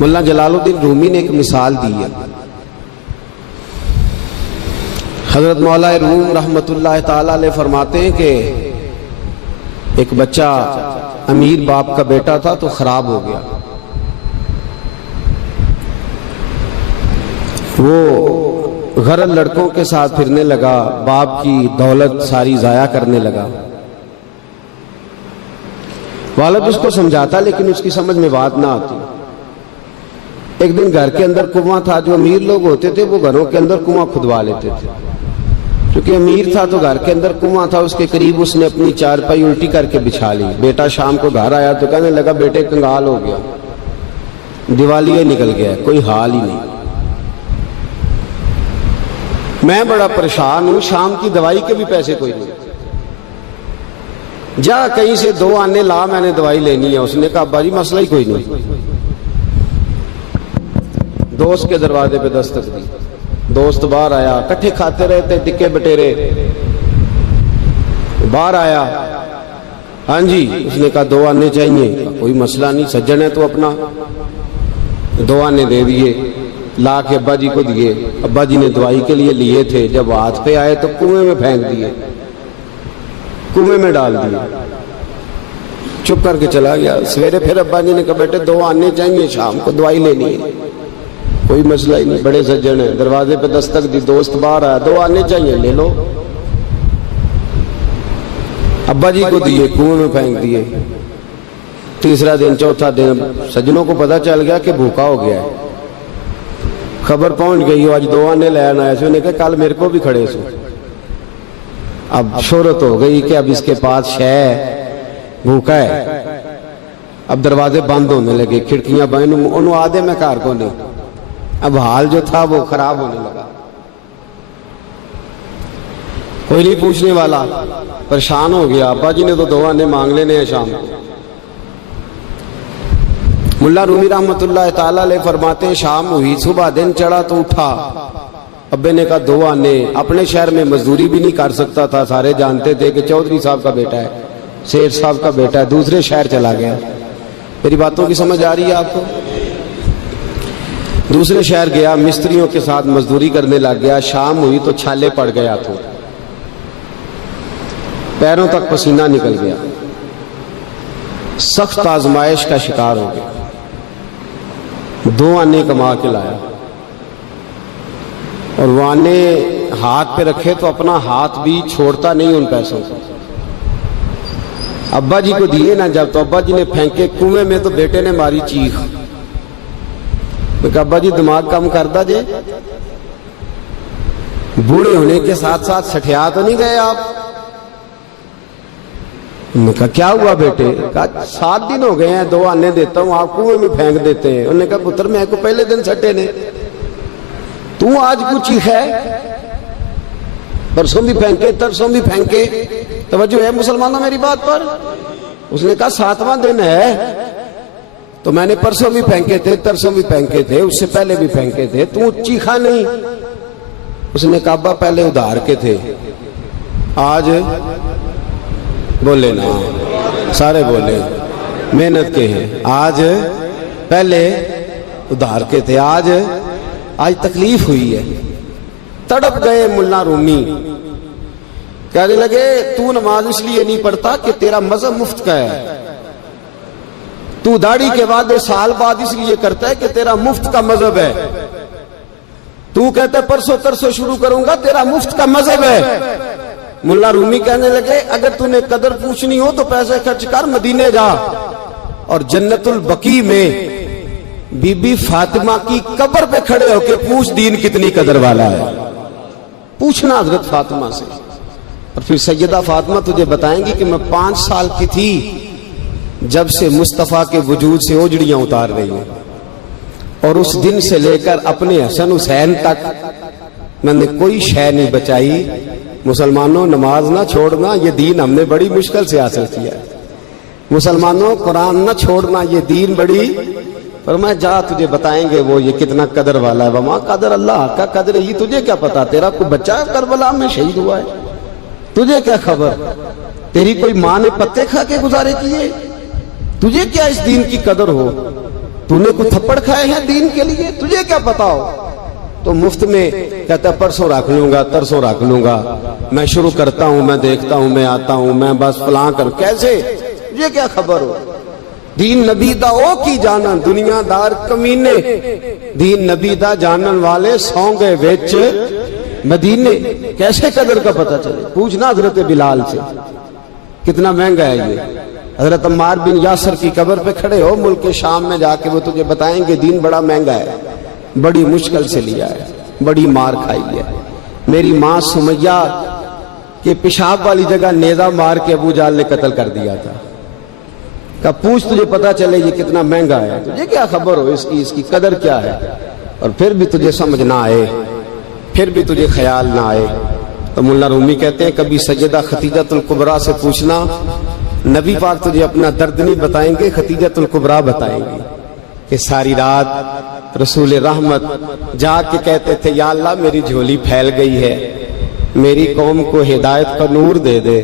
مولانا جلال الدین رومی نے ایک مثال دی ہے. حضرت مولا روم رحمت اللہ تعالی علیہ فرماتے ہیں کہ ایک بچہ امیر باپ کا بیٹا تھا تو خراب ہو گیا. وہ غرض لڑکوں کے ساتھ پھرنے لگا، باپ کی دولت ساری ضائع کرنے لگا. والد اس کو سمجھاتا لیکن اس کی سمجھ میں بات نہ آتی. ایک دن گھر کے اندر کنواں تھا. جو امیر لوگ ہوتے تھے وہ گھروں کے اندر کنواں کھدوا لیتے تھے. کیونکہ امیر تھا تو گھر کے اندر کنواں تھا، اس کے قریب اس نے اپنی چارپائی الٹی کر کے بچھا لی. بیٹا شام کو گھر آیا تو کہنے لگا بیٹے کنگال ہو گیا، دیوالیہ نکل گیا، کوئی حال ہی نہیں. میں بڑا پریشان ہوں، شام کی دوائی کے بھی پیسے کوئی نہیں. جا کہیں سے 2 آنے لا، میں نے دوائی لینی ہے. اس نے کہا ابا جی مسئلہ ہی کوئی نہیں. دوست کے دروازے پہ دستک دی. دوست باہر آیا، کٹھے کھاتے رہے تھے ٹکے بٹیرے. باہر آیا، ہاں جی. اس نے کہا 2 آنے چاہیے. کوئی مسئلہ نہیں، سجن ہے تو اپنا. 2 آنے دے دیے، لا کے ابا جی کو دیے. ابا جی نے دوائی کے لیے لیے تھے، جب ہاتھ پہ آئے تو کنویں میں پھینک دیے، کنویں میں ڈال دیے. چپ کر کے چلا گیا. سویرے پھر ابا جی نے کہا بیٹے 2 آنے چاہیے، شام کو دوائی لینی ہے. کوئی مسئلہ ہی نہیں، بڑے سجن ہیں. دروازے پہ دستک دی، دوست باہر آیا، 2 آنے چاہیے، لے لو. ابا جی کو دیے، کنویں میں پھینک دیے. تیسرا دن، چوتھا دن، سجنوں کو پتا چل گیا کہ بھوکا ہو گیا ہے. خبر پہنچ گئی، آج 2 آنے لے آنا ہے. نے کہا کل میرے کو بھی کھڑے سو. اب شہرت ہو گئی کہ اب اس کے پاس شے بھوکا ہے. اب دروازے بند ہونے لگے، کھڑکیاں بند. انہوں آدھے میں کار کو نہیں. اب حال جو تھا وہ خراب ہونے لگا. کوئی نہیں پوچھنے والا، پریشان ہو گیا. ابا جی نے تو 2 آنے مانگ لینے ہیں شام کو. ملا رومی رحمت اللہ تعالیٰ علیہ فرماتے ہیں شام ہوئی، صبح دن چڑھا تو اٹھا. ابے نے کہا 2 آنے. اپنے شہر میں مزدوری بھی نہیں کر سکتا تھا، سارے جانتے تھے کہ چودھری صاحب کا بیٹا ہے، سیٹھ صاحب کا بیٹا ہے. دوسرے شہر چلا گیا. میری باتوں کی سمجھ آ رہی ہے آپ کو؟ دوسرے شہر گیا، مستریوں کے ساتھ مزدوری کرنے لگ گیا. شام ہوئی تو چھالے پڑ گئے ہاتھوں، پیروں تک پسینہ نکل گیا. سخت آزمائش کا شکار ہو گیا. 2 آنے کما کے لایا اور وہ آنے ہاتھ پہ رکھے تو اپنا ہاتھ بھی چھوڑتا نہیں ان پیسوں کو. ابا جی کو دیے نا جب، تو ابا جی نے پھینکے کنویں میں تو بیٹے نے ماری چیخ. میں کہا ابا جی دماغ کم کردہ جے، بوڑھے ہونے کے ساتھ ساتھ سٹھیا تو نہیں گئے آپ؟ انہوں نے کہا کیا ہوا بیٹے؟ کہا 7 دن ہو گئے ہیں 2 آنے دیتا ہوں، آپ کنویں میں پھینک دیتے ہیں. انہوں نے کہا پتر میں کو پہلے دن سٹے نے، تو آج کچھ ہی ہے، پرسوں بھی پھینکے ترسوں بھی پھینکے. توجہ ہے مسلمانوں میری بات پر؟ اس نے کہا 7واں دن ہے تو میں نے پرسوں بھی پھینکے تھے، ترسوں بھی پھینکے تھے، اس سے پہلے بھی پھینکے تھے، تو چیخا نہیں. اس نے کہا ابا پہلے ادھار کے تھے، آج بولے نا، سارے بولے محنت کے ہیں. آج پہلے ادھار کے تھے، آج تکلیف ہوئی ہے. تڑپ گئے ملا رومی. کہنے لگے تو نماز اس لیے نہیں پڑھتا کہ تیرا مذہب مفت کا ہے، تو داڑھی کے بعد 2 سال بعد اس لیے کرتا ہے کہ تیرا مفت کا مذہب ہے. تو کہتا ہے پرسوں ترسوں شروع کروں گا، تیرا مفت کا مذہب ہے. ملا رومی کہنے لگے اگر تو نے قدر پوچھنی ہو تو پیسے خرچ کر مدینے جا اور جنت البقیع میں بی بی فاطمہ کی قبر پہ کھڑے ہو کے پوچھ دین کتنی قدر والا ہے. پوچھنا حضرت فاطمہ سے. اور پھر سیدہ فاطمہ تجھے بتائیں گی کہ میں 5 سال کی تھی جب سے مصطفیٰ کے وجود سے اوجڑیاں اتار رہی ہیں، اور اس دن سے لے کر اپنے حسن حسین تک میں نے کوئی شے نہیں بچائی. مسلمانوں نماز نہ چھوڑنا، یہ دین ہم نے بڑی مشکل سے حاصل کیا ہے. مسلمانوں قرآن نہ چھوڑنا، یہ دین بڑی. فرمایا جا تجھے بتائیں گے وہ یہ کتنا قدر والا ہے. وما قدر اللہ کا قدر ہی، تجھے کیا پتا؟ تیرا کوئی بچہ کربلا میں شہید ہوا ہے، تجھے کیا خبر؟ تیری کوئی ماں نے پتے کھا کے گزارے کیے؟ تجھے کیا اس دین کی قدر ہو؟ تو نے کوئی تھپڑ کھائے ہیں دین کے لیے؟ تجھے کیا پتا ہو؟ تو مفت میں کہتا ہے پرسوں رکھ لوں گا، ترسوں رکھ لوں گا، میں شروع کرتا ہوں، میں دیکھتا ہوں، میں آتا ہوں، میں بس فلاں کر. کیسے؟ تجھے کیا خبر ہو؟ دین نبی دا او کی جانن دنیا دار کمینے، دین نبی دا جانن والے سو گئے وچ مدینے. کیسے قدر کا پتہ چلے؟ پوچھنا حضرت بلال سے کتنا مہنگا ہے یہ. حضرت عمار بن یاسر کی قبر پہ کھڑے ہو ملک شام میں جا کے، وہ تجھے بتائیں گے دین بڑا مہنگا ہے، بڑی مشکل سے لیا ہے، بڑی مار کھائی ہے. میری ماں سمیہ کے پیشاب والی جگہ نیزہ مار کے ابو جہل نے قتل کر دیا تھا. کہ پوچھ تجھے پتا چلے یہ کتنا مہنگا ہے. تجھے کیا خبر ہو اس کی قدر کیا ہے؟ اور پھر بھی تجھے سمجھ نہ آئے، پھر بھی تجھے خیال نہ آئے. تو مولانا رومی کہتے ہیں کبھی سیدہ ختیجۃ الکبریٰ سے پوچھنا، نبی پاک تجھے اپنا درد نہیں بتائیں گے، ختیجۃ الکبریٰ بتائیں گے کہ ساری رات رسول رحمت جا کے کہتے تھے یا اللہ میری جھولی پھیل گئی ہے، میری قوم کو ہدایت کا نور دے دے.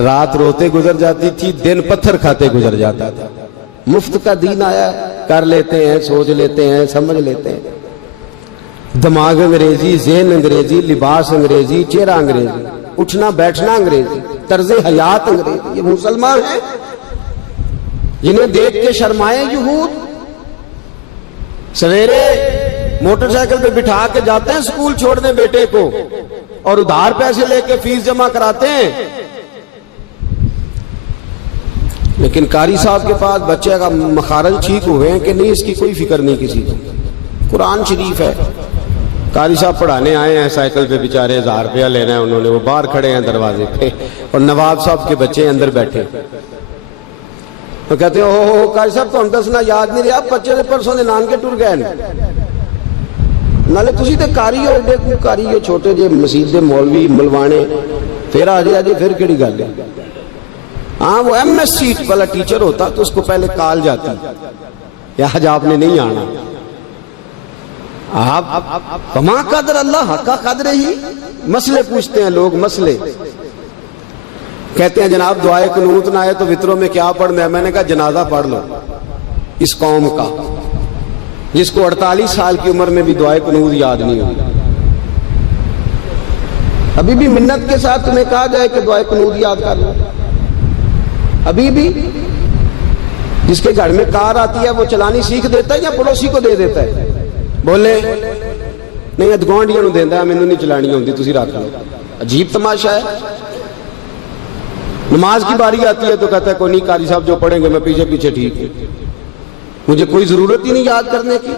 رات روتے گزر جاتی تھی، دن پتھر کھاتے گزر جاتا تھا. مفت کا دین آیا، کر لیتے ہیں، سوچ لیتے ہیں، سمجھ لیتے ہیں. دماغ انگریزی، ذہن انگریزی، لباس انگریزی، چہرہ انگریزی، اٹھنا بیٹھنا انگریزی، طرز حیات انگریزی. یہ مسلمان ہیں جنہیں دیکھ کے شرمائے یہود. سویرے موٹر سائیکل پہ بٹھا کے جاتے ہیں سکول چھوڑنے بیٹے کو، اور ادھار پیسے لے کے فیس جمع کراتے ہیں. لیکن قاری صاحب کے پاس بچے کا مخارج ٹھیک ہوئے ہیں کہ نہیں، اس کی کوئی فکر نہیں کسی کو. قرآن شریف ہے، قاری صاحب پڑھانے آئے ہیں سائیکل پہ، بیچارے 1000 روپیہ لینا ہے انہوں نے، وہ باہر کھڑے ہیں دروازے پہ، اور نواب صاحب کے بچے اندر بیٹھے. تو کہتے ہیں اوہ قاری صاحب تو ہم دسنا یاد نہیں رہا، بچے پرسوں نے نان کے ٹر گئے نالے تسی تے قاری ہو، ایڈے کو قاری ہو، چھوٹے جے مسجد دے مولوی ملوانے، پھر آ جائے پھر کیڑی گل ہے. ہاں وہ ایم ایس سی والا ٹیچر ہوتا تو اس کو پہلے کال جاتی یا آج آپ نے نہیں آنا. آپ وما قدر اللہ حق قدر ہی. مسئلے پوچھتے ہیں لوگ، مسئلے کہتے ہیں جناب دعائے قنوت نہ آئے تو وطروں میں کیا پڑھنا ہے؟ میں نے کہا جنازہ پڑھ لو اس قوم کا جس کو 48 سال کی عمر میں بھی دعائے قنوت یاد نہیں ہوئی. ابھی بھی منت کے ساتھ تمہیں کہا جائے کہ دعائے قنوت یاد کر لو. ابھی بھی جس کے گھر میں کار آتی ہے وہ چلانی سیکھ دیتا ہے یا پڑوسی کو دے دیتا ہے؟ بولے نہیں ادگوانڈیاں نو دیندا ہے، مینوں نہیں چلانی ہوندی، تسی رکھ لو. عجیب تماشا ہے. نماز کی باری آتی ہے تو کہتا ہے کوئی نہیں قاری صاحب جو پڑھیں گے میں پیچھے پیچھے ٹھیک ہوں، مجھے کوئی ضرورت ہی نہیں یاد کرنے کی.